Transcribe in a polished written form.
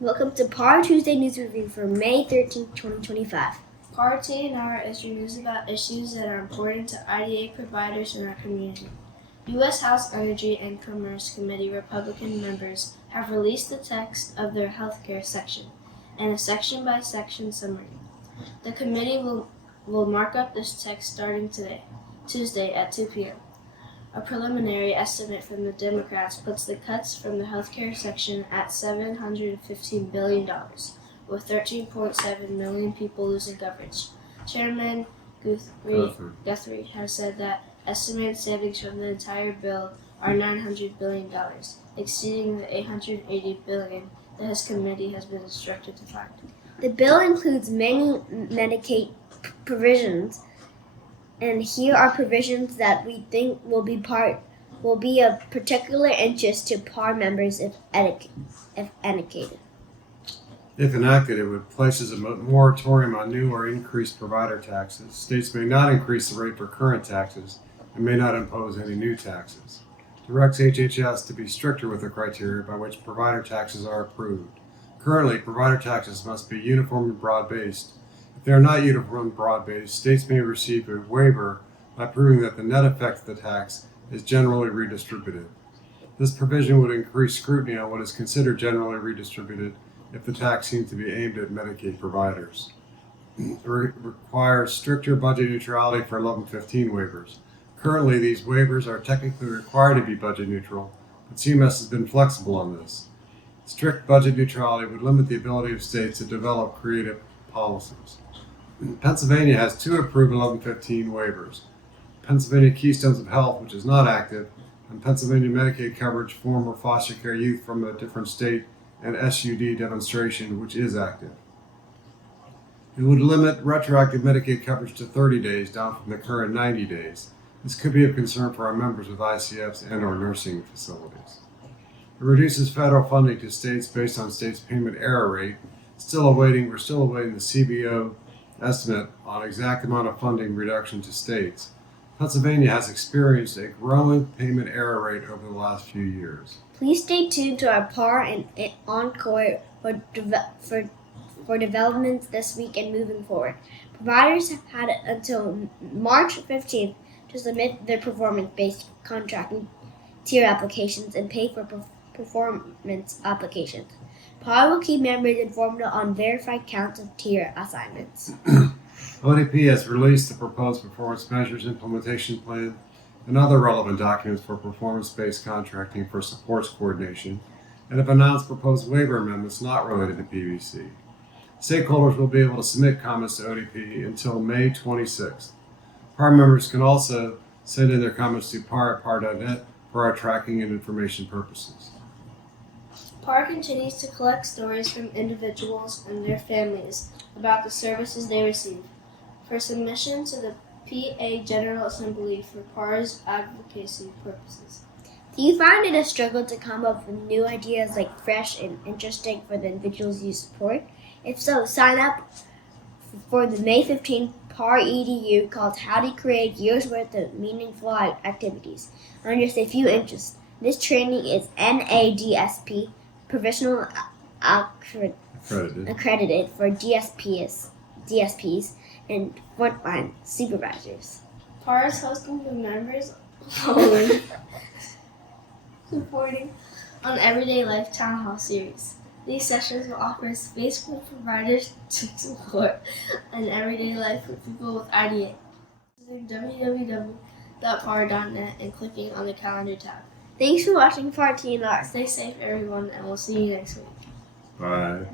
Welcome to PAR Tuesday News Review for May 13, 2025. PAR TNR is your news about issues that are important to IDA providers in our community. U.S. House Energy and Commerce Committee Republican members have released the text of their healthcare section and a section-by-section summary. The committee will mark up this text starting today, Tuesday at 2 p.m. A preliminary estimate from the Democrats puts the cuts from the healthcare section at $715 billion, with 13.7 million people losing coverage. Chairman Guthrie has said that estimated savings from the entire bill are $900 billion, exceeding the $880 billion that his committee has been instructed to find. The bill includes many Medicaid provisions, and here are provisions that we think will be of particular interest to PAR members if enacted. If enacted, it would place a moratorium on new or increased provider taxes. States may not increase the rate for current taxes and may not impose any new taxes. Directs HHS to be stricter with the criteria by which provider taxes are approved. Currently, provider taxes must be uniform and broad-based. If they are not uniform and broad-based, states may receive a waiver by proving that the net effect of the tax is generally redistributed. This provision would increase scrutiny on what is considered generally redistributed if the tax seems to be aimed at Medicaid providers. It requires stricter budget neutrality for 1115 waivers. Currently, these waivers are technically required to be budget neutral, but CMS has been flexible on this. Strict budget neutrality would limit the ability of states to develop creative policies. Pennsylvania has 2 approved 1115 waivers. Pennsylvania Keystones of Health, which is not active, and Pennsylvania Medicaid coverage former foster care youth from a different state, and SUD demonstration, which is active. It would limit retroactive Medicaid coverage to 30 days, down from the current 90 days. This could be of concern for our members with ICFs and or nursing facilities. It reduces federal funding to states based on states' payment error rate. We're still awaiting the CBO estimate on exact amount of funding reduction to states. Pennsylvania has experienced a growing payment error rate over the last few years. Please stay tuned to our PAR and Encore for developments this week and moving forward. Providers have had until March 15th to submit their performance-based contracting tier applications and pay for performance applications. PAR will keep members informed on verified counts of tier assignments. ODP has released the proposed performance measures implementation plan and other relevant documents for performance-based contracting for supports coordination, and have announced proposed waiver amendments not related to PBC. Stakeholders will be able to submit comments to ODP until May 26th. PAR members can also send in their comments to par@par.net for our tracking and information purposes. PAR continues to collect stories from individuals and their families about the services they receive for submission to the PA General Assembly for PAR's advocacy purposes. Do you find it a struggle to come up with new ideas like fresh and interesting for the individuals you support? If so, sign up for the May 15th PARedu called How to Create Years Worth of Meaningful Activities on just a few interests. This training is NADSP, Professional accredited for DSPs and frontline supervisors. PAR is hosting the members supporting on Everyday Life Town Hall series. These sessions will offer space for providers to support an everyday life for people with IDA. Visit www.par.net and clicking on the calendar tab. Thanks for watching PAR TNR. Stay safe, everyone, and we'll see you next week. Bye.